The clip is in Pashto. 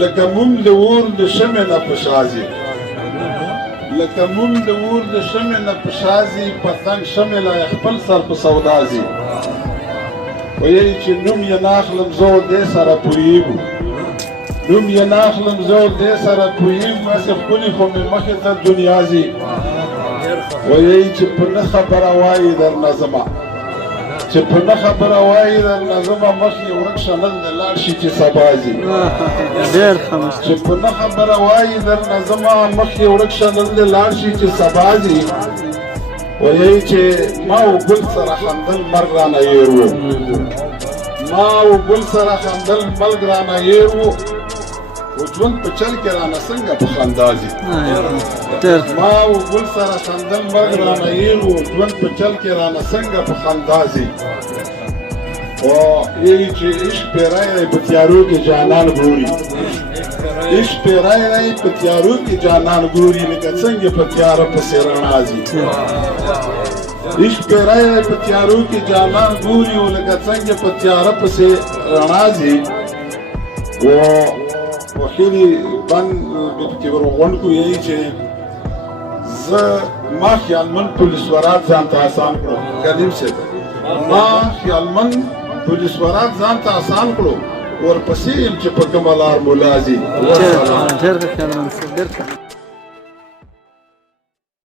لکه موم د اور د شمع نه په شازي لکه موم د اور د شمع نه په شازي پتنګ شمع لا خپل سر په سودا ځي وایي چې نوم یې ناخلم زور دې سره پوهېږو نوم یې ناخلم زور دې سره پوهېږو هسې ښکلي خو مې مخې ته دنیا ځي وایي چې په نه خبره وایي درنه ځمه چې په نه خبره وایي درنه ځمه مخ یې ورک شه نن دې لاړ شي چې سبا ځي چې په نه خبره وایي درنه ځمه مخ یې ورک شه نن دې لاړ شي چې سبا ځي وایي چې ما و ګل سره خندل مرګ رانه هېر و ما و ګل سره خندل مرګ رانه هېر و و ژوند په چل کې رانه څنګه په خندا ځي ما و ګل سره خندل مرګ رانه هېر و ژوند په چل کې رانه څنګه په خندا ځي وایي چې عشق پیری دی په تیارو کې جانان ګوري عشق پیری دی په تیارو کې جانان ګوري لکه څنګه په تیاره پسې رڼا ځي عشق پیری دی په تیارو کې جانان ګوري او لکه څنګه په تیاره پسې رڼا ځي وخیلی بند کې ورغونډ کو یی چې زه ما خیالمن پولیس ورات ځان ته آسان کړو قدیم سے ما خیالمن پولیس ورات ځان ته آسان کړو ورپسې یم چې په کومه لار مولا ځي